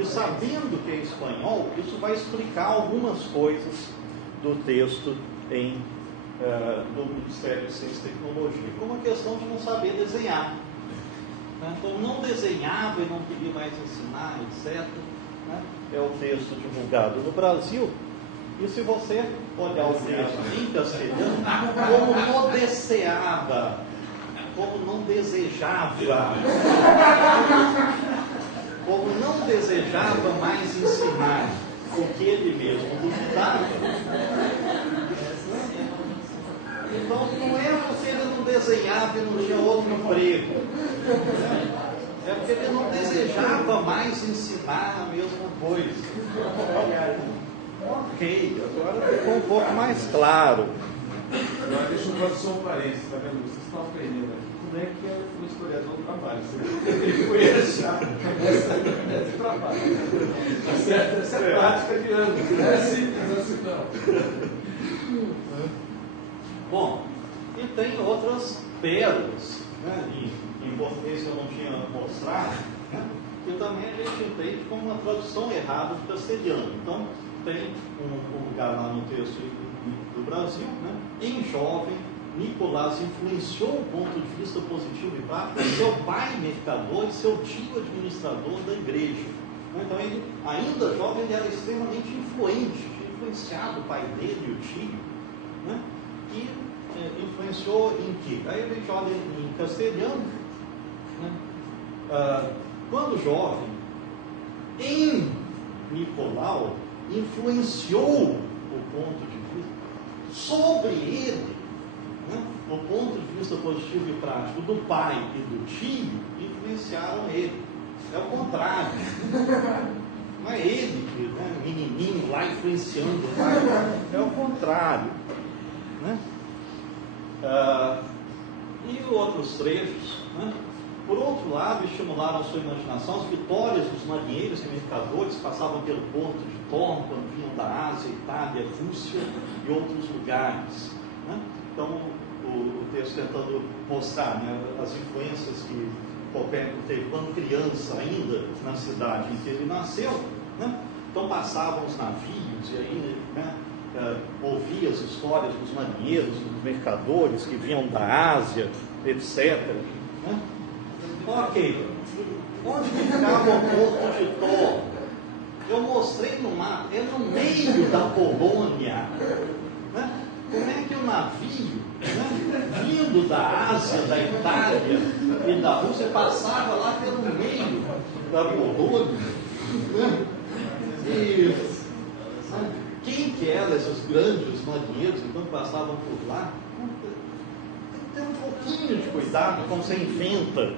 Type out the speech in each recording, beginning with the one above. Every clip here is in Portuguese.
E sabendo que é espanhol, isso vai explicar algumas coisas do texto do Ministério de Ciência e Tecnologia, como a questão de não saber desenhar. Como não desenhava e não queria mais ensinar, etc. É o texto divulgado no Brasil. E se você olhar o texto em castelhano, como não deseava, como não desejava, como não desejava mais ensinar o que ele mesmo duvidava. Então não é porque ele não desenhava e não tinha outro emprego, é porque ele não desejava mais ensinar a mesma coisa. Ok, agora ficou um pouco mais claro. Agora deixa eu fazer só um parênteses, tá vendo? Vocês estão aprendendo aqui como é que o historiador trabalha. Você conhece já esse trabalho. Essa é a prática de anos. Não é simples assim, não. Bom, e tem outras pérolas, em português que eu não tinha mostrado, que também a gente entende como uma tradução errada do castelhano. Então, tem um lugar lá no texto do Brasil, em jovem, Nicolás influenciou o ponto de vista positivo e prático de seu pai mercador e seu tio administrador da igreja. Então, ele, ainda jovem, ele era extremamente influente, tinha influenciado o pai dele e o tio, e influenciou em que? Aí a gente olha em castelhano, quando jovem, em Nicolau, influenciou o ponto de vista sobre ele, o ponto de vista positivo e prático do pai e do tio, influenciaram ele. É o contrário. Não é ele que, menininho lá influenciando o pai. É o contrário. E outros trechos, por outro lado, estimularam a sua imaginação as vitórias dos marinheiros e mercadores que passavam pelo porto de Torno, quando vinham da Ásia, Itália, Rússia e outros lugares. Então, o texto tentando mostrar as influências que Copérnico teve quando criança ainda na cidade em que ele nasceu. Então passavam os navios e aí ouvia as histórias dos marinheiros, dos mercadores que vinham da Ásia, etc. Ok, onde ficava o porto de Torno? Eu mostrei no mapa, é no meio da Polônia. Como é que o navio, vindo da Ásia, da Itália e da Rússia, passava lá pelo meio da Polônia? E quem que eram esses grandes marinheiros então, que passavam por lá? Tem um pouquinho de cuidado como você inventa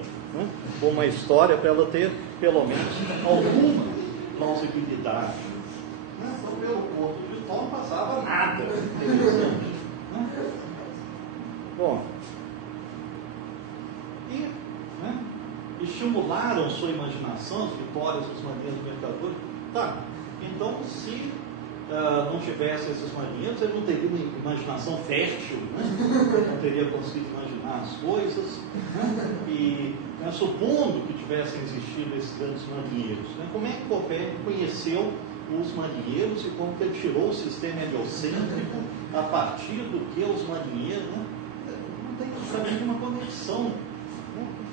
uma história para ela ter pelo menos alguma plausibilidade. Então, pelo porto de Torno não passava nada interessante. Bom, e estimularam sua imaginação, as vitórias dos marinheiros mercadores. Tá, então se não tivesse esses marinheiros, ele não teria uma imaginação fértil, não teria conseguido imaginar as coisas, e supondo que tivessem existido esses grandes marinheiros, como é que Copérnico conheceu os marinheiros e como que ele tirou o sistema heliocêntrico a partir do que os marinheiros, não tem praticamente uma conexão,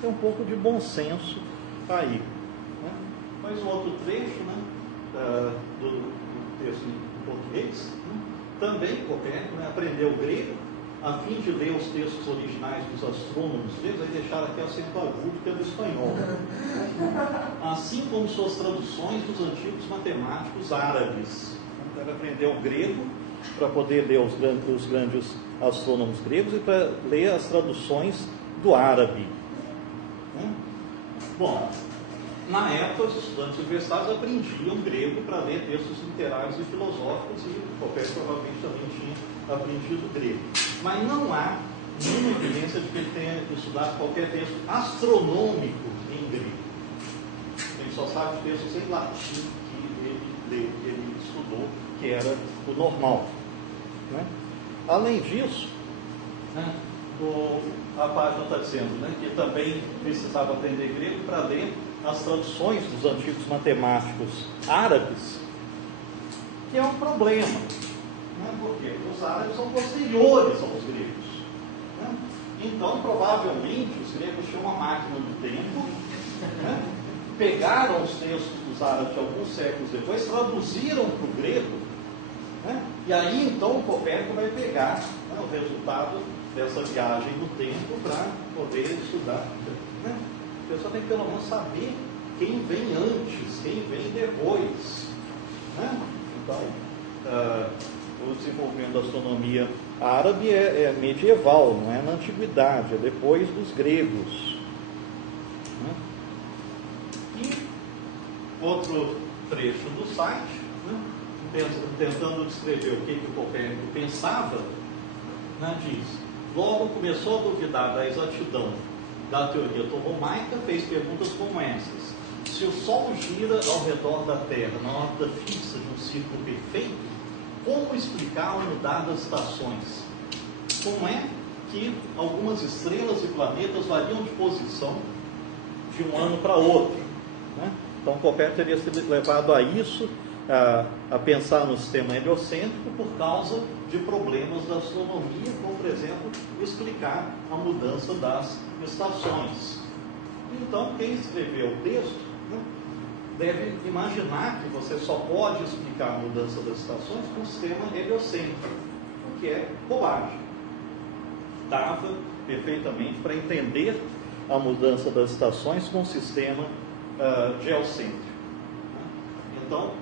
tem um pouco de bom senso aí. Mas um outro trecho do texto em português, também Copérnico aprendeu grego a fim de ler os textos originais dos astrônomos gregos, aí deixaram aqui acento agudo pelo espanhol, assim como suas traduções dos antigos matemáticos árabes. Então, ele aprendeu grego para poder ler os grandes astrônomos gregos e para ler as traduções do árabe. Bom, na época, os estudantes universitários aprendiam grego para ler textos literários e filosóficos, e Copérnico provavelmente também tinha aprendido grego. Mas não há nenhuma evidência de que ele tenha estudado qualquer texto astronômico em grego. Ele só sabe os textos em latim que ele estudou, que era o normal. Além disso, a página está dizendo, né, que também precisava aprender grego para ler as traduções dos antigos matemáticos árabes, que é um problema, né, porque os árabes são posteriores aos gregos, né? Então provavelmente os gregos tinham uma máquina do tempo, né, pegaram os textos dos árabes de alguns séculos depois, traduziram para o grego, né, e aí então o Copérnico vai pegar, né, o resultado dessa viagem no tempo para poder estudar, né? A pessoa tem que pelo menos saber quem vem antes, quem vem depois, né? Então, o desenvolvimento da astronomia árabe é medieval, não é na antiguidade, é depois dos gregos, né? E outro trecho do site, né, tentando descrever o que o Copérnico pensava, né, diz: logo começou a duvidar da exatidão da teoria ptolomaica, fez perguntas como essas: se o Sol gira ao redor da Terra na órbita fixa de um círculo perfeito, como explicar o mudar das estações? Como é que algumas estrelas e planetas variam de posição de um ano para outro, né? Então Copérnico teria sido levado a isso, a pensar no sistema heliocêntrico por causa de problemas da astronomia, como por exemplo explicar a mudança das estações. Então quem escreveu o texto, né, deve imaginar que você só pode explicar a mudança das estações com o sistema heliocêntrico, o que é bobagem. Dava perfeitamente para entender a mudança das estações com o sistema geocêntrico, né? Então,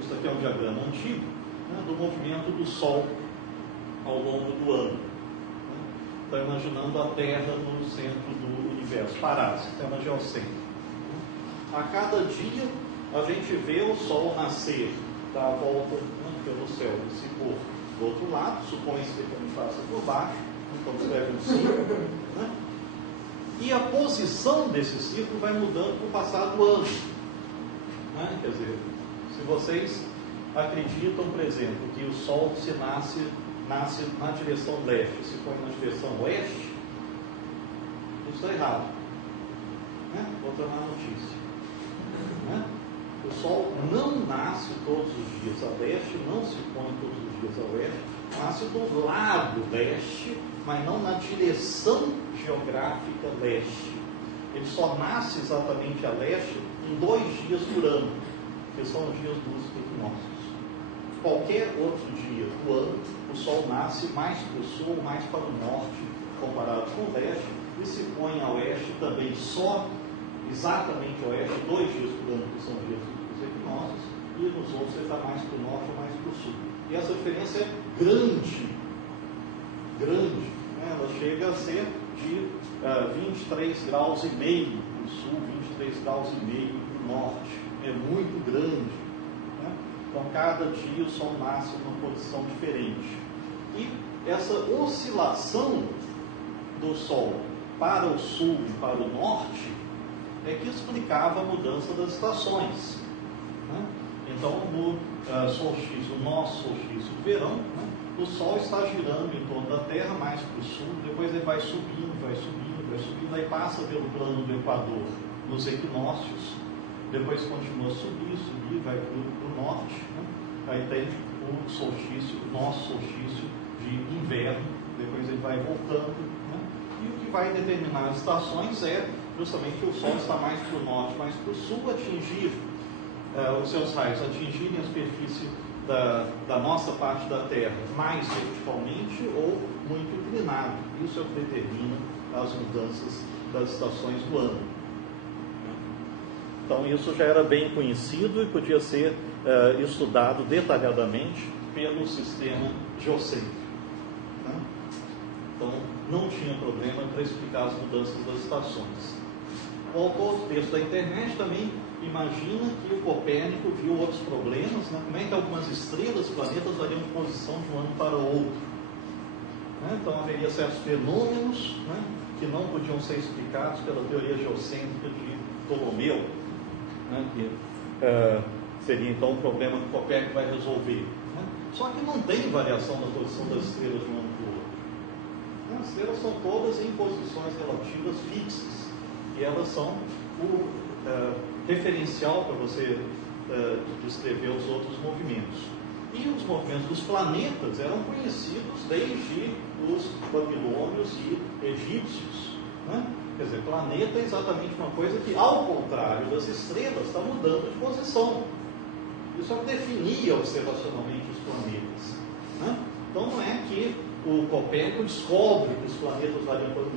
isso aqui é um diagrama antigo, né, do movimento do Sol ao longo do ano, né? Está imaginando a Terra no centro do universo, parado, sistema geocêntrico, né? A cada dia a gente vê o Sol nascer, dar a volta, né, pelo céu, se pôr do outro lado, supõe-se que ele passa por baixo, então escreve um círculo, né? E a posição desse círculo vai mudando com o passar do ano, né? Quer dizer, se vocês acreditam, por exemplo, que o Sol se nasce na direção leste, se põe na direção oeste, isso está errado, né? Outra má notícia, né? O Sol não nasce todos os dias a leste, não se põe todos os dias a oeste, nasce do lado leste, mas não na direção geográfica leste. Ele só nasce exatamente a leste em 2 dias por ano, que são os dias dos equinócios. Qualquer outro dia do ano, o Sol nasce mais para o sul, mais para o norte, comparado com o leste, e se põe a oeste também só, exatamente a oeste, 2 dias por ano, que são os dias dos equinócios, e nos outros ele está mais para o norte ou mais para o sul. E essa diferença é grande, né? Ela chega a ser de 23 graus e meio para o sul, 23 graus e meio para o norte. É muito grande, né? Então cada dia o Sol nasce em uma posição diferente. E essa oscilação do Sol para o sul e para o norte é que explicava a mudança das estações, né? Então no solstício, o nosso solstício de verão, né, o Sol está girando em torno da Terra, mais para o sul, depois ele vai subindo, aí passa pelo plano do Equador nos equinócios, depois continua a subir, vai para o norte, né? Aí tem o solstício, o nosso solstício de inverno, depois ele vai voltando, né? E o que vai determinar as estações é justamente que o Sol está mais para o norte, mais para o sul, atingir os seus raios, atingirem a superfície da nossa parte da Terra mais verticalmente ou muito inclinado. Isso é o que determina as mudanças das estações do ano. Então isso já era bem conhecido e podia ser estudado detalhadamente pelo sistema geocêntrico, né? Então não tinha problema para explicar as mudanças das estações. O autor do texto da internet também imagina que o Copérnico viu outros problemas, né? Como é que algumas estrelas, planetas variam de posição de um ano para o outro, né? Então haveria certos fenômenos, né, que não podiam ser explicados pela teoria geocêntrica de Ptolomeu, né, que seria então um problema que o Copérnico vai resolver, né? Só que não tem variação da posição das estrelas de um ano para o outro, As estrelas são todas em posições relativas fixas, e elas são o referencial para você descrever os outros movimentos. E os movimentos dos planetas eram conhecidos desde os babilônios e egípcios. Né? Quer dizer, planeta é exatamente uma coisa que, ao contrário das estrelas, está mudando de posição. Isso é o que definia observacionalmente os planetas. Né? Então não é que o Copérnico descobre que os planetas variam por...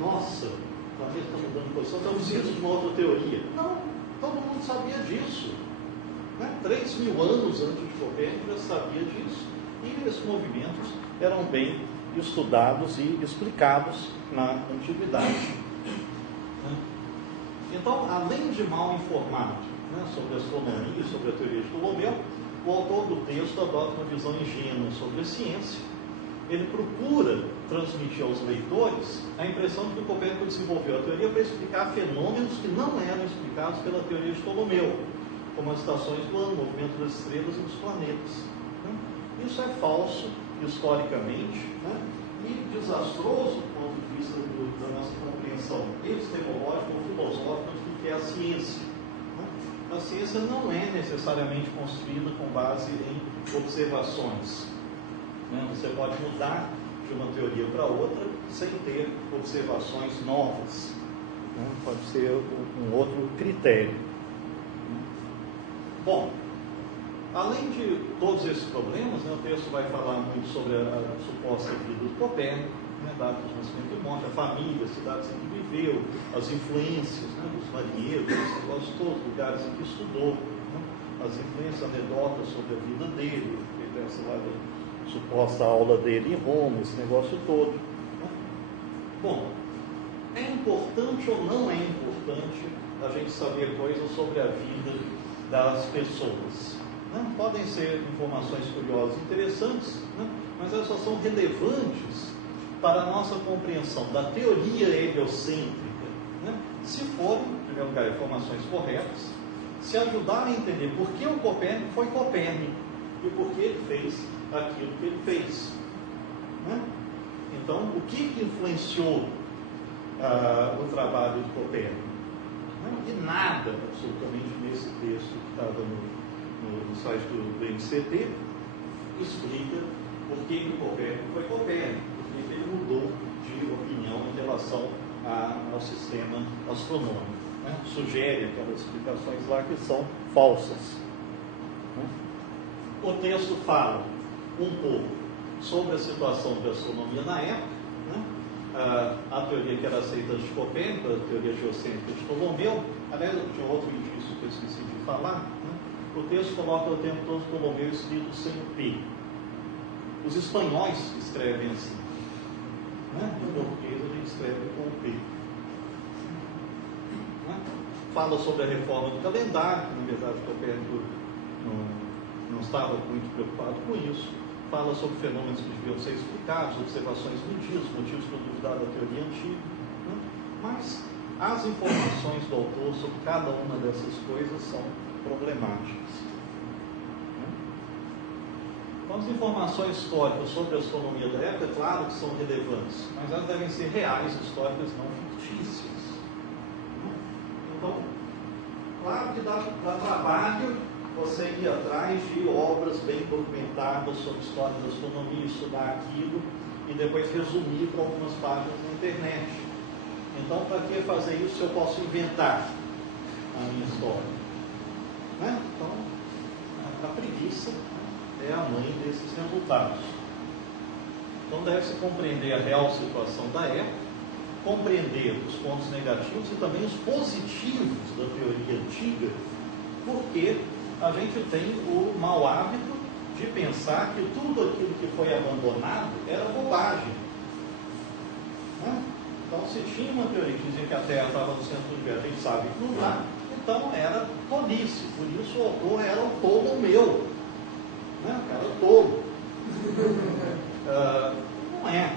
nossa, o planeta está mudando de posição, estamos indo de uma outra teoria. Não, todo mundo sabia disso. 3.000 anos antes de Copérnico já sabia disso. E esses movimentos eram bem estudados e explicados na antiguidade. Então, além de mal informado sobre a astronomia e sobre a teoria de Ptolomeu, o autor do texto adota uma visão ingênua sobre a ciência. Ele procura transmitir aos leitores a impressão de que o Copérnico desenvolveu a teoria para explicar fenômenos que não eram explicados pela teoria de Ptolomeu, como as estações do ano, o movimento das estrelas e dos planetas. Isso é falso historicamente, e desastroso do ponto de vista da nossa compreensão epistemológica ou filosófica do que é a ciência. A ciência não é necessariamente construída com base em observações. Você pode mudar de uma teoria para outra sem ter observações novas. Pode ser um outro critério. Bom, além de todos esses problemas, o texto vai falar muito sobre a suposta vida do Copérnico, data de nascimento e morte, a família, as cidades em que viveu, as influências dos marinheiros, todos os lugares em que estudou, as influências, anedotas sobre a vida dele, essa lá da suposta aula dele em Roma, esse negócio todo. Bom, é importante ou não é importante a gente saber coisas sobre a vida das pessoas? Podem ser informações curiosas e interessantes, mas elas só são relevantes para a nossa compreensão da teoria heliocêntrica, se forem, em primeiro lugar, informações corretas, se ajudar a entender por que o Copérnico foi Copérnico e por que ele fez aquilo que ele fez. Então, o que influenciou o trabalho de Copérnico? E nada, absolutamente, nesse texto que estava no site do MCT, explica por que o Copérnico foi Copérnico, por que ele mudou de opinião em relação ao sistema astronômico. Sugere aquelas explicações lá que são falsas. O texto fala um pouco sobre a situação da astronomia na época, a teoria que era aceita de Copérnico, a teoria geocêntrica de Ptolomeu. Aliás, tinha outro indício que eu esqueci de falar. O texto coloca o tempo todo Ptolomeu escrito sem o P. Os espanhóis escrevem assim. Em português a gente escreve com o P. Fala sobre a reforma do calendário, que na verdade Copérnico não estava muito preocupado com isso. Fala sobre fenômenos que deviam ser explicados, observações medidas, motivos para duvidar da teoria antiga. Mas as informações do autor sobre cada uma dessas coisas são problemáticas. Então, as informações históricas sobre a astronomia da época, é claro que são relevantes, mas elas devem ser reais, históricas, não fictícias. Então, claro que dá trabalho você ir atrás de obras bem documentadas sobre a história da astronomia, estudar aquilo e depois resumir para algumas páginas na internet. Então, para que fazer isso se eu posso inventar a minha história? Então, a preguiça é a mãe desses resultados. Então, deve-se compreender a real situação da época, compreender os pontos negativos e também os positivos da teoria antiga, porque a gente tem o mau hábito de pensar que tudo aquilo que foi abandonado era bobagem. Então, se tinha uma teoria que dizia que a Terra estava no centro do universo, a gente sabe que não está, então era tolice. Por isso o autor era o Ptolomeu. O cara tolo. Não é.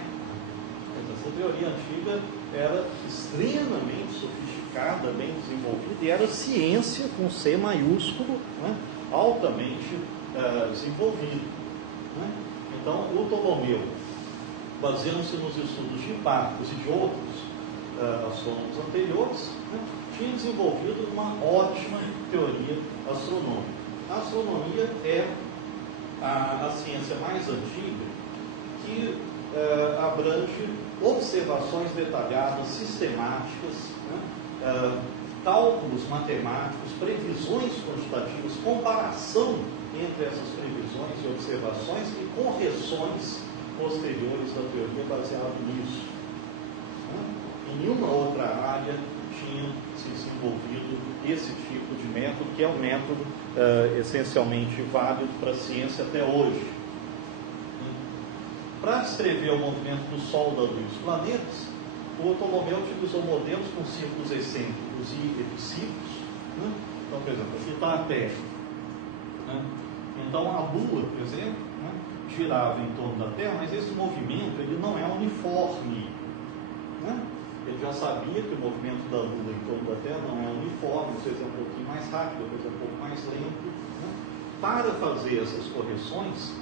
Essa teoria antiga era extremamente sofisticada, bem desenvolvida, e era ciência com C maiúsculo, altamente desenvolvida. Então, o Ptolomeu baseando-se nos estudos de Hipparcos e de outros astrônomos anteriores, né, tinha desenvolvido uma ótima teoria astronômica. A astronomia é a ciência mais antiga que abrange observações detalhadas, sistemáticas, né, cálculos matemáticos, previsões quantitativas, comparação entre essas previsões e observações e correções posteriores da teoria baseado nisso. Em nenhuma outra área tinha se desenvolvido esse tipo de método, que é um método essencialmente válido para a ciência até hoje. Para descrever o movimento do Sol, da Lua e dos planetas, o Ptolomeu utilizou modelos com círculos excêntricos e epiciclos. Né? Então, por exemplo, aqui está a Terra. Né? Então, a Lua, por exemplo, né, girava em torno da Terra, mas esse movimento ele não é uniforme. Né? Ele já sabia que o movimento da Lua em torno da Terra não é uniforme, às vezes é um pouquinho mais rápido, às vezes é um pouco mais lento. Né? Para fazer essas correções,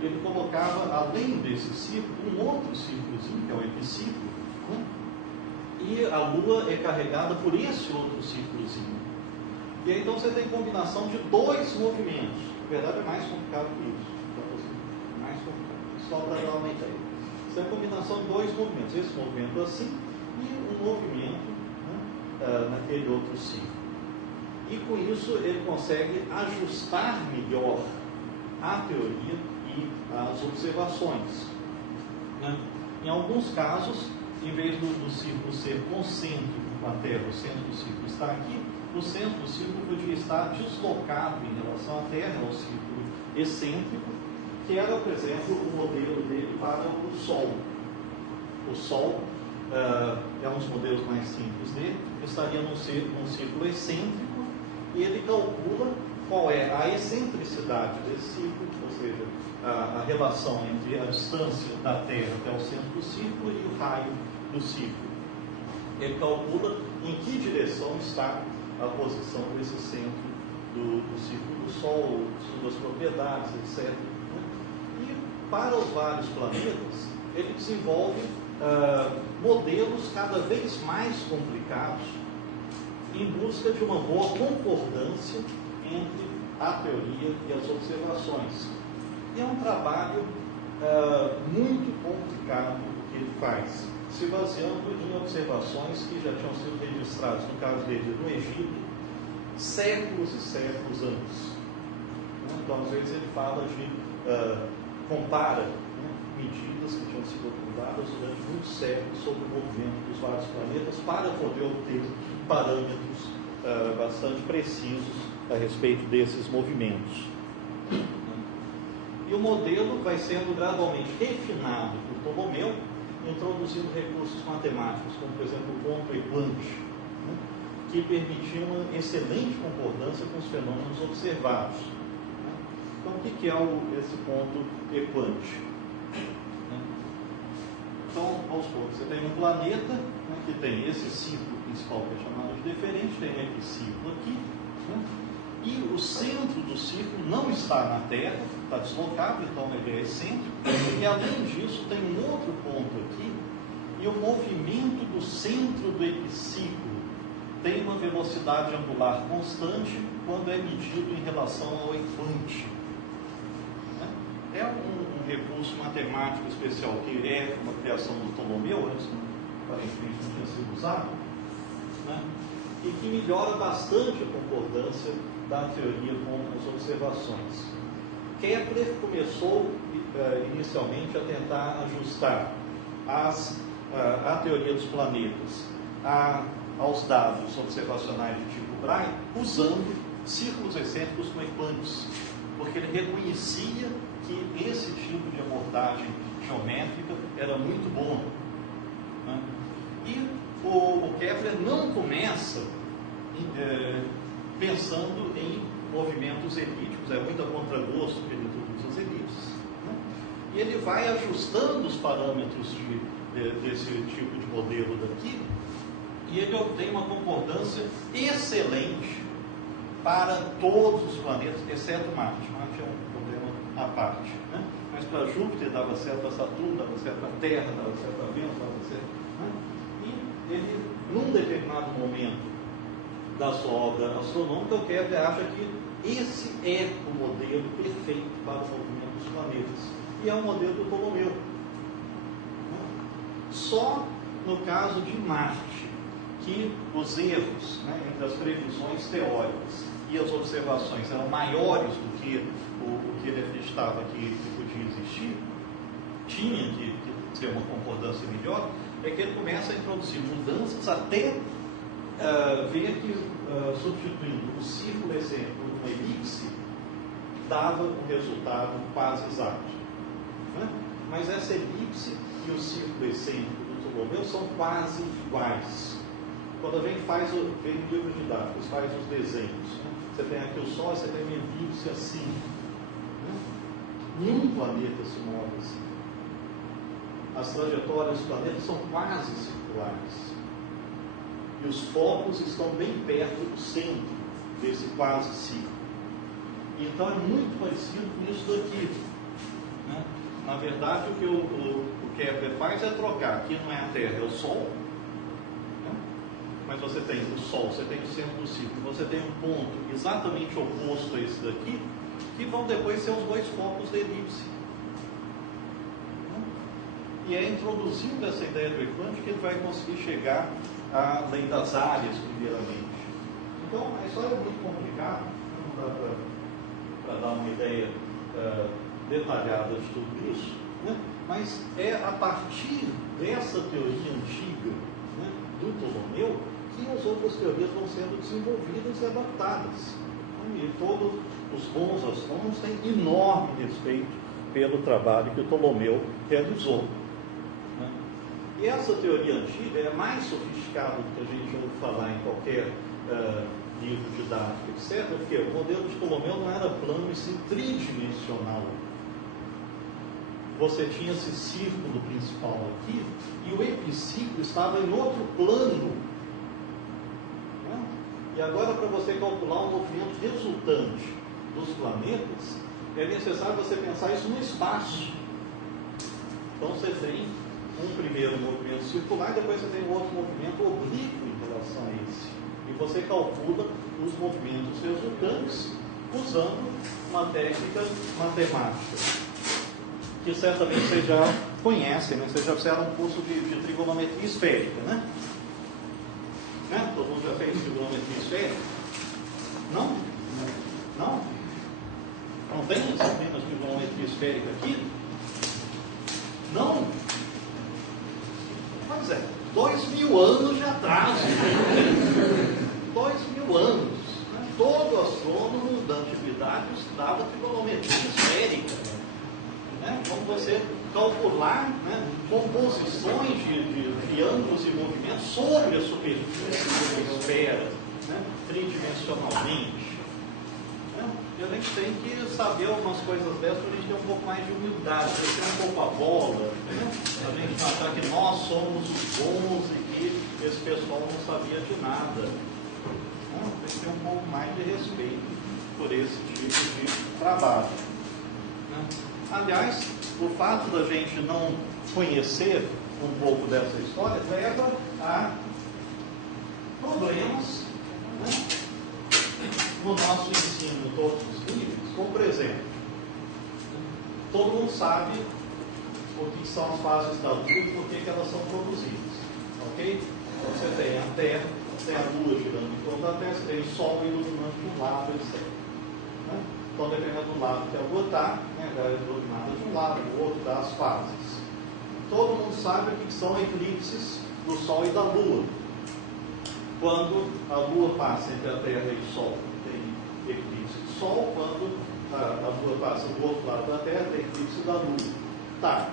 ele colocava, além desse círculo, um outro círculozinho, que é o epiciclo, né? E a Lua é carregada por esse outro círculozinho. E aí, então, você tem combinação de dois movimentos. Na verdade, é mais complicado que isso. Mais complicado. Só para dar uma ideia. Você tem a combinação de dois movimentos. Esse movimento assim e um movimento, né, naquele outro círculo. E com isso, ele consegue ajustar melhor a teoria e as observações. Né? Em alguns casos, em vez do círculo ser concêntrico com a Terra, o centro do círculo está aqui, o centro do círculo podia estar deslocado em relação à Terra, ao círculo excêntrico, que era, por exemplo, o modelo dele para o Sol. O Sol é um dos modelos mais simples dele, estaria num círculo excêntrico, e ele calcula qual é a excentricidade desse círculo, ou seja, a relação entre a distância da Terra até o centro do círculo e o raio do círculo. Ele calcula em que direção está a posição desse centro do círculo do Sol, suas propriedades, etc. E para os vários planetas, ele desenvolve modelos cada vez mais complicados em busca de uma boa concordância entre a teoria e as observações. E é um trabalho muito complicado que ele faz, se baseando em observações que já tinham sido registradas, no caso dele, no Egito, séculos e séculos antes. Então, às vezes, ele fala compara medidas que tinham sido acumuladas durante muitos séculos sobre o movimento dos vários planetas para poder obter parâmetros bastante precisos a respeito desses movimentos. E o modelo vai sendo gradualmente refinado por Ptolomeu, introduzindo recursos matemáticos, como por exemplo o ponto equante, né, que permitia uma excelente concordância com os fenômenos observados. Né. Então, o que é esse ponto equante? Né. Então, vamos supor, você tem um planeta, né, que tem esse ciclo principal que é chamado de deferente, tem um epiciclo aqui, né, e o centro do círculo não está na Terra, está deslocado, então ele é excêntrico, e além disso tem um outro ponto aqui, e o movimento do centro do epiciclo tem uma velocidade angular constante quando é medido em relação ao equante. É um recurso matemático especial que é uma criação do Ptolomeu, antes aparentemente não tinha sido usado, né? E que melhora bastante a concordância da teoria com as observações. Kepler começou inicialmente a tentar ajustar a teoria dos planetas aos dados observacionais de tipo Brahe, usando círculos excêntricos com equantes, porque ele reconhecia que esse tipo de abordagem geométrica era muito bom. Né? E o Kepler não começa pensando em movimentos elípticos, é muito a contragosto que ele introduz as elipses. Né? E ele vai ajustando os parâmetros desse tipo de modelo daqui, e ele obtém uma concordância excelente para todos os planetas, exceto Marte. Marte é um problema à parte. Né? Mas para Júpiter dava certo, para Saturno dava certo, para Terra dava certo, para Vênus dava certo. Né? E ele, num determinado momento da sua obra astronômica, o Kepler acha que esse é o modelo perfeito para o movimento dos planetas. E é o modelo do Ptolomeu. Só no caso de Marte, que os erros, né, entre as previsões teóricas e as observações eram maiores do que o que ele acreditava que podia existir, tinha que ter uma concordância melhor, é que ele começa a introduzir mudanças até ver que substituindo o círculo excêntrico por uma elipse dava um resultado quase exato. Né? Mas essa elipse e o círculo excêntrico do Ptolomeu são quase iguais. Quando a gente vem no livro didático, faz os desenhos, né? Você tem aqui o Sol, você tem uma elipse assim. Né? Nenhum planeta se move assim. As trajetórias dos planetas são quase circulares. E os focos estão bem perto do centro desse quase círculo. Então é muito parecido com isso daqui. Né? Na verdade, o que o Kepler faz é trocar. Aqui não é a Terra, é o Sol. Né? Mas você tem o Sol, você tem o centro do círculo, você tem um ponto exatamente oposto a esse daqui, que vão depois ser os dois focos da elipse. E é introduzindo essa ideia do eclipse que ele vai conseguir chegar à lei das áreas, primeiramente. Então, a história é muito complicada, não dá para dar uma ideia detalhada de tudo isso, né? Mas é a partir dessa teoria antiga, né, do Ptolomeu que as outras teorias vão sendo desenvolvidas e adaptadas. E todos os bons astrônomos têm enorme respeito pelo trabalho que o Ptolomeu realizou. E essa teoria antiga é mais sofisticada do que a gente ouve falar em qualquer livro didático, etc., porque o modelo de Ptolomeu não era plano e sim tridimensional. Você tinha esse círculo principal aqui e o epiciclo estava em outro plano. Né? E agora, para você calcular o movimento resultante dos planetas, é necessário você pensar isso no espaço. Então você tem um primeiro movimento circular e depois você tem um outro movimento oblíquo em relação a esse. E você calcula os movimentos resultantes usando uma técnica matemática, que certamente vocês já conhecem, né? Vocês já fizeram um curso de trigonometria esférica, né? Todo mundo já fez trigonometria esférica? Não? Não? Não tem disciplina de trigonometria esférica aqui? Não? Pois é, 2000 anos de atraso. 2000 anos. Né? Todo astrônomo da antiguidade estudava trigonometria esférica. Né? Como você calcular, né, composições de triângulos e movimentos sobre a superfície da esfera, né, tridimensionalmente. Né? E a gente tem que saber algumas coisas dessas para a gente ter um pouco mais de humildade, descer um pouco a bola, né? A gente não achar que nós somos os bons e que esse pessoal não sabia de nada. Né? Tem que ter um pouco mais de respeito por esse tipo de trabalho. Né? Aliás, o fato da gente não conhecer um pouco dessa história leva a problemas, né, no nosso ensino em todos os níveis, como por exemplo, todo mundo sabe o que são as fases da Lua e por que elas são produzidas, ok? Então você tem a Terra, tem a Lua girando em torno da Terra, você tem o Sol iluminando de um lado, etc. Né? Então, dependendo do lado que a Lua está, né, ela é iluminada de um lado, do outro, dá as fases. Todo mundo sabe o que são eclipses do Sol e da Lua. Quando a Lua passa entre a Terra e o Sol, tem eclipse do Sol. Quando a Lua passa do outro lado da Terra, tem eclipse da Lua. Tá.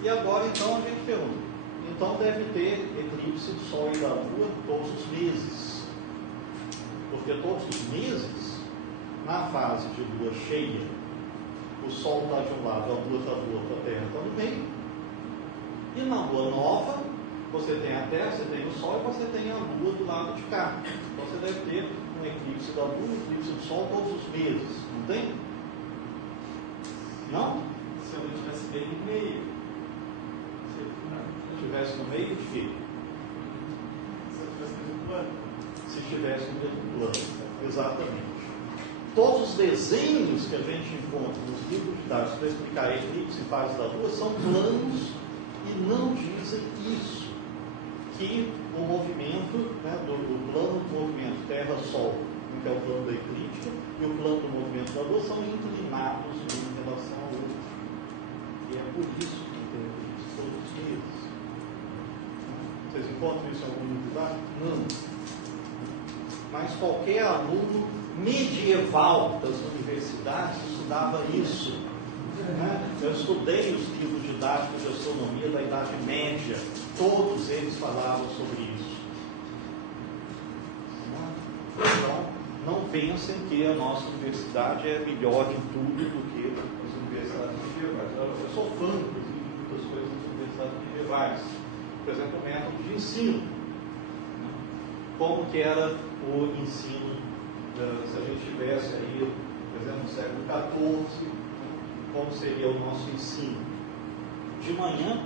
E agora, então, a gente pergunta. Então, deve ter eclipse do Sol e da Lua todos os meses. Porque todos os meses, na fase de lua cheia, o Sol está de um lado, a Lua está do outro, a Terra está no meio. E na Lua nova, você tem a Terra, você tem o Sol e você tem a Lua do lado de cá. Então você deve ter um eclipse da Lua, um eclipse do Sol todos os meses, não tem? Não? Se eu não tivesse bem no meio. Se estivesse no meio de quê? Se eu tivesse no mesmo plano. Se estivesse no mesmo plano. Exatamente. Todos os desenhos que a gente encontra nos livros didáticos para explicar eclipse e fase da Lua são planos e não dizem isso. Que o movimento, né, do plano do movimento Terra-Sol, que é o plano da eclíptica, e o plano do movimento da Lua são inclinados em relação ao outro. E é por isso que tem eclipse todos os dias. Vocês encontram isso em algum livro didático? Não. Mas qualquer aluno medieval das universidades estudava isso. Eu estudei os livros didáticos de astronomia da Idade Média, todos eles falavam sobre isso. Então, não pensem que a nossa universidade é melhor em tudo do que as universidades medievais. Eu sou fã, inclusive, de muitas coisas das universidades medievais. Por exemplo, o método de ensino. Como que era o ensino, se a gente tivesse aí, por exemplo, no século XIV, como seria o nosso ensino? De manhã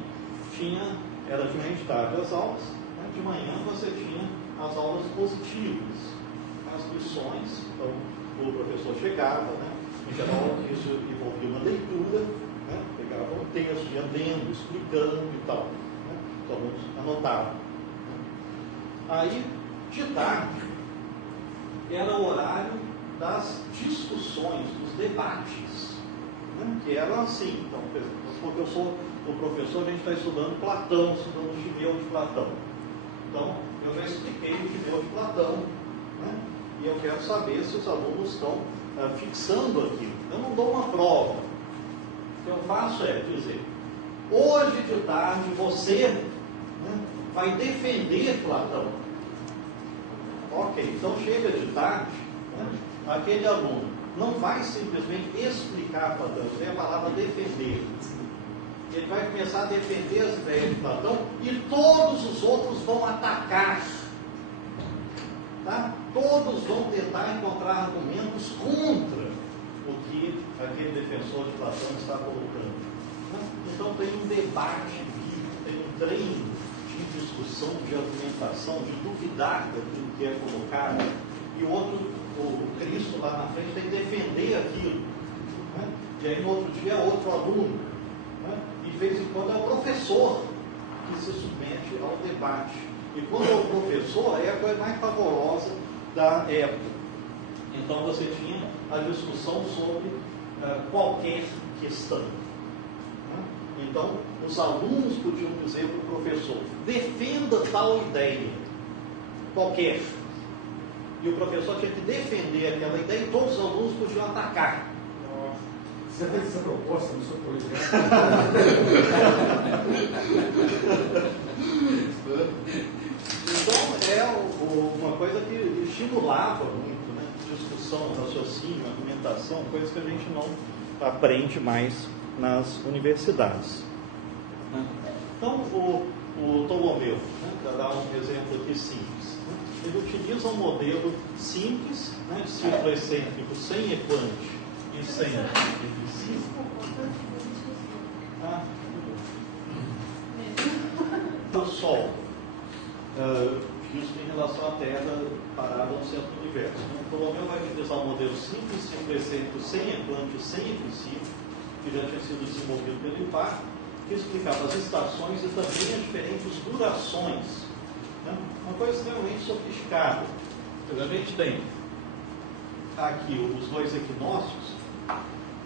era de manhã e de tarde as aulas, né? De manhã você tinha as aulas positivas, as lições, então o professor chegava, né? Em geral isso envolvia uma leitura, né? Pegava um texto, ia lendo, explicando e tal, né? Os alunos anotavam. Aí, de tarde, era o horário das discussões, dos debates, né? Que eram assim. Então, por exemplo, porque eu sou o professor, a gente está estudando Platão, estudando o Gimeu de Platão. Então, eu já expliquei o Gimeu de Platão, né? E eu quero saber se os alunos estão fixando aquilo. Eu não dou uma prova. O que eu faço é dizer, hoje de tarde você, né, vai defender Platão. Ok, então chega de tarde, né, aquele aluno não vai simplesmente explicar Platão, isso é a palavra defender. Ele vai começar a defender as ideias de Platão e todos os outros vão atacar. Tá? Todos vão tentar encontrar argumentos contra o que aquele defensor de Platão está colocando. Né? Então tem um debate vivo, tem um treino de discussão, de argumentação, de duvidar daquilo que é colocado, e o outro, o Cristo lá na frente, tem que defender aquilo. Né? E aí no outro dia é outro aluno. Né? E de vez em quando é o professor que se submete ao debate. E quando é o professor, é a coisa mais pavorosa da época. Então você tinha a discussão sobre qualquer questão. Né? Então, os alunos podiam dizer para o professor, defenda tal ideia, qualquer. E o professor tinha que defender aquela ideia e todos os alunos podiam atacar. Você fez essa proposta no seu projeto? Então, é uma coisa que estimulava muito, né? Discussão, raciocínio, argumentação, coisas que a gente não aprende mais nas universidades. Né? Então, o Ptolomeu, né? Para dar um exemplo aqui simples, né? Ele utiliza um modelo simples, né? De círculo excêntrico sem equante e sem eclipse. O Sol, isso em relação à Terra parada no centro do universo. O Ptolomeu vai utilizar um modelo simples, círculo excêntrico sem equante, sem eclipse, que já tinha sido desenvolvido pelo IPAR, que explicava as estações e também as diferentes durações. Né? Uma coisa extremamente sofisticada. A gente tem aqui os dois equinócios,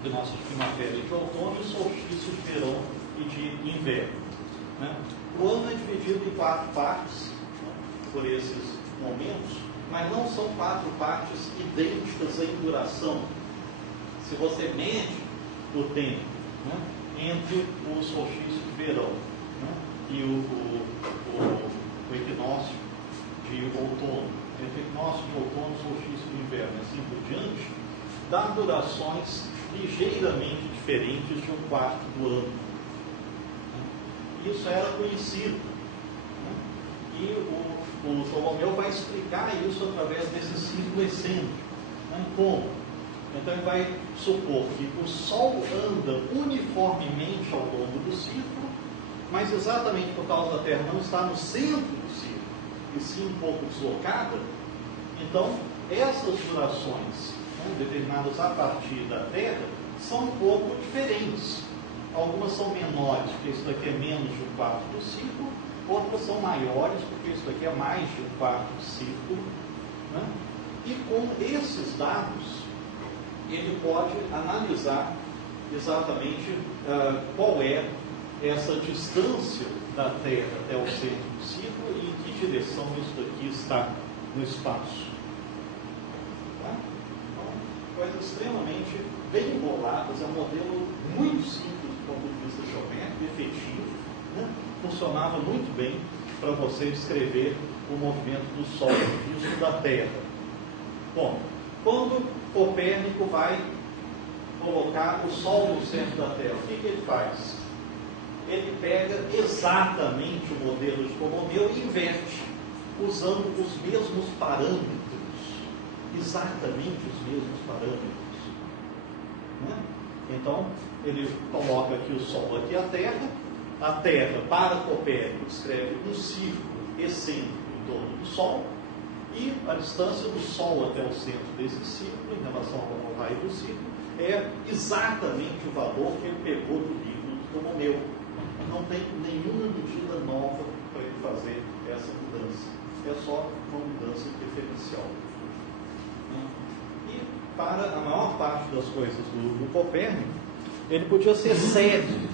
equinócio de primavera e de outono, e o solstício de verão e de inverno. Né? O ano é dividido em 4 partes, né, por esses momentos, mas não são 4 partes idênticas em duração. Se você mede o tempo, né, entre o solstício de verão, né, e o equinócio de outono, entre o equinócio de outono e o solstício de inverno, assim por diante, dá durações ligeiramente diferentes de um quarto do ano. Isso era conhecido. Né? E o Ptolomeu vai explicar isso através desse círculo excêntrico. Né? Como? Então ele vai supor que o Sol anda uniformemente ao longo do círculo, mas exatamente por causa da Terra não está no centro do círculo, e sim um pouco deslocada, então essas durações, né, determinadas a partir da Terra, são um pouco diferentes. Algumas são menores, porque isso daqui é menos de um quarto do círculo, outras são maiores, porque isso daqui é mais de um quarto do círculo, né? E com esses dados, ele pode analisar exatamente qual é essa distância da Terra até o centro do círculo e em que direção isso daqui está no espaço. Tá? Então, coisas extremamente bem emboladas, é um modelo muito simples do ponto de vista geométrico, efetivo, né? Funcionava muito bem para você descrever o movimento do Sol visto da Terra. Bom, quando Copérnico vai colocar o Sol no centro da Terra, o que ele faz? Ele pega exatamente o modelo de Ptolomeu e inverte, usando os mesmos parâmetros, exatamente os mesmos parâmetros, né? Então, ele coloca aqui o Sol, aqui a Terra, para Copérnico, descreve um círculo excêntrico em torno do Sol, e a distância do Sol até o centro desse círculo, em relação ao raio do círculo, é exatamente o valor que ele pegou do livro de Ptolomeu. Não tem nenhuma medida nova para ele fazer essa mudança. É só uma mudança preferencial. E para a maior parte das coisas do Copérnico, ele podia ser cego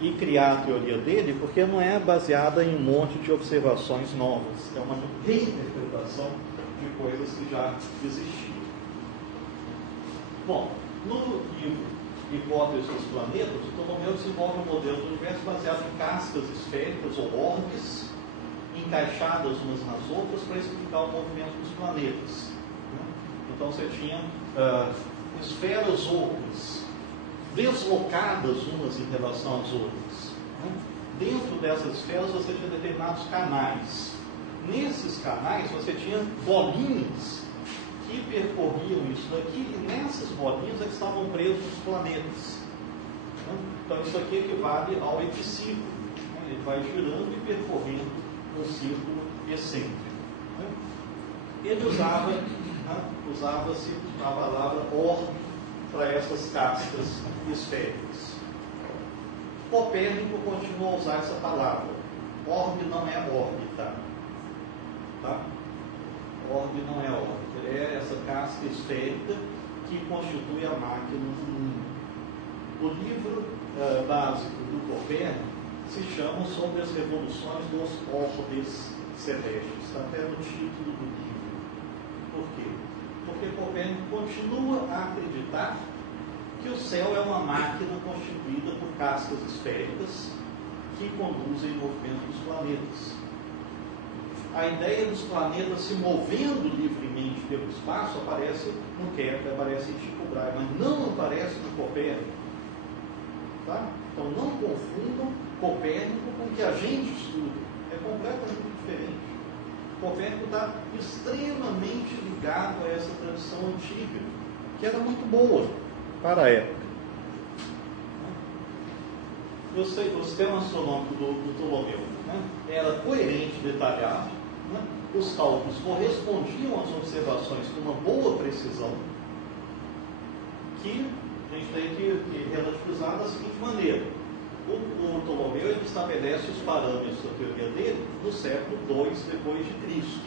e criar a teoria dele, porque não é baseada em um monte de observações novas. É uma reinterpretação de coisas que já existiam. Bom, no livro Hipóteses dos Planetas, o Ptolomeu desenvolve um modelo do universo baseado em cascas esféricas ou orbes, encaixadas umas nas outras para explicar o movimento dos planetas. Então você tinha esferas ocas, deslocadas umas em relação às outras. Dentro dessas esferas você tinha determinados canais. Nesses canais você tinha bolinhas que percorriam isso daqui, e nessas bolinhas é que estavam presos os planetas. Então isso aqui equivale ao epiciclo. Ele vai girando e percorrendo um círculo excêntrico. Ele usava-se a palavra orbe para essas cascas esféricas. Copérnico continua a usar essa palavra. Orbe não é órbita. Tá? Orbe não é órbita. É essa casca esférica que constitui a máquina do mundo. O livro básico do Copérnico se chama Sobre as Revoluções dos Orbes Celestes. Está até no título do livro. Por quê? Porque Copérnico continua a acreditar que o céu é uma máquina constituída por cascas esféricas que conduzem o movimento dos planetas. A ideia dos planetas se movendo livremente pelo espaço aparece no Kepler, aparece em Tycho Brahe, mas não aparece no Copérnico. Tá? Então não confundam Copérnico com o que a gente estuda. É completamente diferente. Copérnico está extremamente ligado a essa tradição antiga, que era muito boa para a época. O sistema astronômico do Ptolomeu, né, era coerente e detalhado, né, os cálculos correspondiam às observações com uma boa precisão, que a gente tem que relativizar da seguinte maneira. O Ptolomeu ele estabelece os parâmetros da teoria dele no século II depois de Cristo.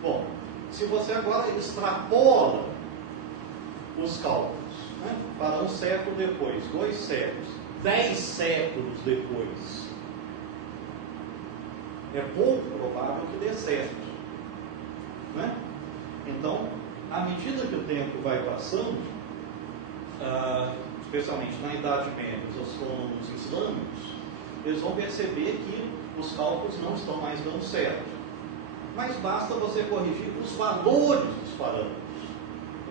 Bom, se você agora extrapola os cálculos, né, para um século depois, 2 séculos, 10 séculos depois, é pouco provável que dê certo, né? Então, à medida que o tempo vai passando, especialmente na Idade Média, os astrônomos islâmicos, eles vão perceber que os cálculos não estão mais dando certo. Mas basta você corrigir os valores dos parâmetros.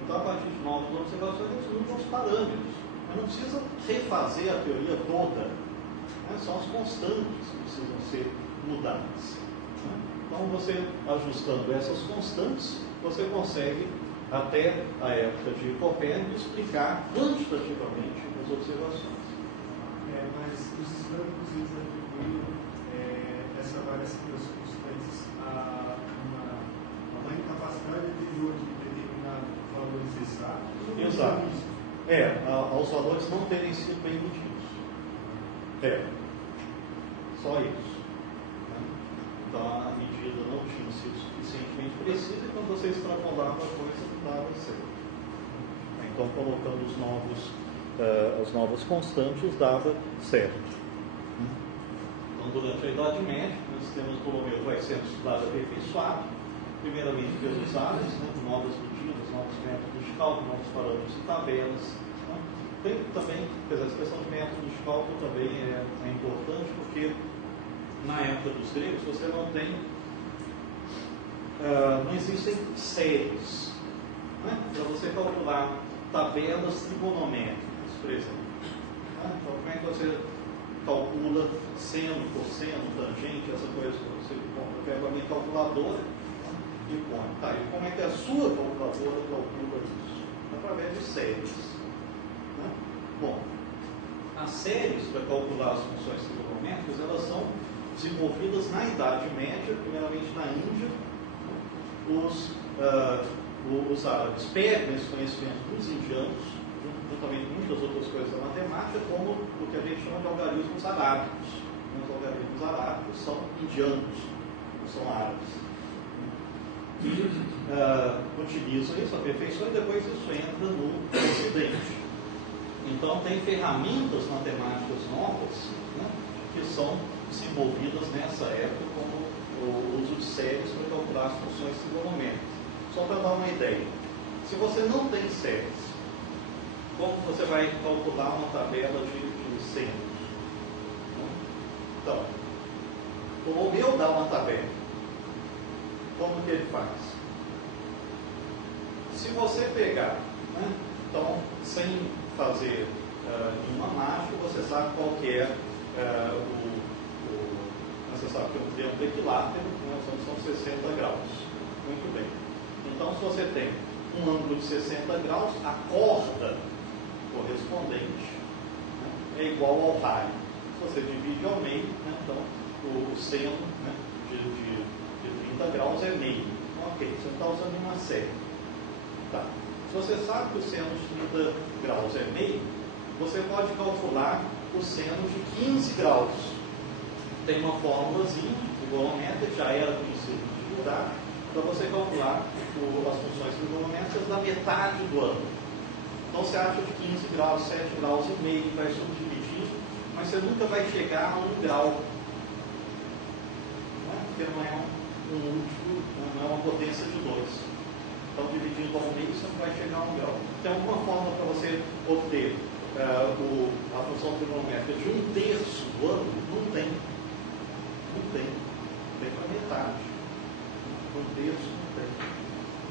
Então, a partir de novas observações, eles mudam os parâmetros. Mas não precisa refazer a teoria toda. Né? São as constantes que precisam ser mudadas. Né? Então, você ajustando essas constantes, você consegue até a época de Copérnico, explicar quantitativamente as observações. Mas os islâmicos eles atribuíram essa variação das constantes a uma incapacidade anterior de determinar valores exatos. Exato. Aos valores não terem sido bem medidos. Só isso. Então a medida não tinha sido suficientemente precisa e quando você extrapolava a coisa dava certo. Então colocando as novas constantes dava certo. Então durante a Idade Média, o sistema de Ptolomeu vai sendo estudado aperfeiçoado, primeiramente pelos árabes, novas medidas, novos métodos de cálculo, novos parâmetros de tabelas. Tem também, a expressão de método de cálculo também é importante porque na época dos gregos você não existem séries para você calcular tabelas trigonométricas, por exemplo. Então, como é que você calcula seno, cosseno, tangente, essa coisa? Você pega a minha calculadora e põe. E como é que a sua calculadora calcula isso? Através de séries. Bom, as séries para calcular as funções trigonométricas, elas são desenvolvidas na Idade Média, primeiramente na Índia. Os árabes pegam esse conhecimento dos indianos, juntamente com muitas outras coisas da matemática, como o que a gente chama de algarismos arábicos. Os algarismos arábicos são indianos, não são árabes. E utilizam isso, aperfeiçoam, e depois isso entra no Ocidente. Então, tem ferramentas matemáticas novas que são desenvolvidas nessa época, como o uso de séries para calcular as funções trigonométricas. Só para dar uma ideia, se você não tem séries, como você vai calcular uma tabela de senos? Então, Ptolomeu dá uma tabela. Como que ele faz? Se você pegar, então, sem fazer nenhuma mágica, você sabe qual que é você sabe que é um triângulo equilátero, são 60 graus. Muito bem. Então, se você tem um ângulo de 60 graus, a corda correspondente é igual ao raio. Se você divide ao meio, então o seno de 30 graus é meio. Ok, você está usando uma série. Tá. Se você sabe que o seno de 30 graus é meio, você pode calcular o seno de 15 graus. Tem uma fórmulazinha, trigonométrica, já era conhecido de dificuldade, para você calcular as funções trigonométricas da metade do ângulo. Então você acha de 15 graus, 7 graus e meio, vai subdividir, mas você nunca vai chegar a 1 grau. Porque não é um múltiplo, não é uma potência de 2. Então, dividindo ao meio, você não vai chegar a 1 grau. Tem alguma forma para você obter a função trigonométrica de 1/3 do ângulo? Não tem. Tem para metade. 1/3 não tem.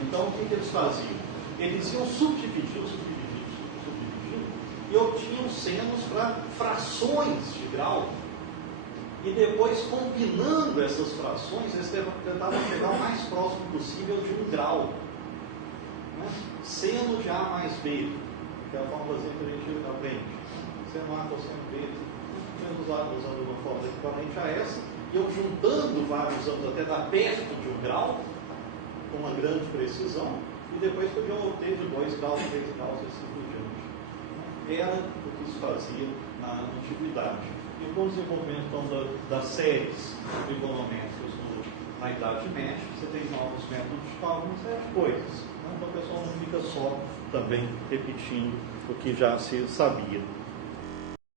Então, o que eles faziam? Eles iam subdividindo, e obtinham senos para frações de grau. E depois, combinando essas frações, eles tentavam chegar o mais próximo possível de 1 grau. Seno de A mais B, que é a formulazinha que a gente aprende. Seno A cosseno B, usando uma fórmula equivalente a essa, e eu juntando vários anos até dar perto de 1 grau, com uma grande precisão, e depois podiam obter de 2 graus, 3 graus e assim por diante. Era o que se fazia na antiguidade. E com o desenvolvimento então, das séries trigonométricas na Idade Média, você tem novos métodos de cálculo, uma série de coisas. Então o pessoal não fica só também repetindo o que já se sabia.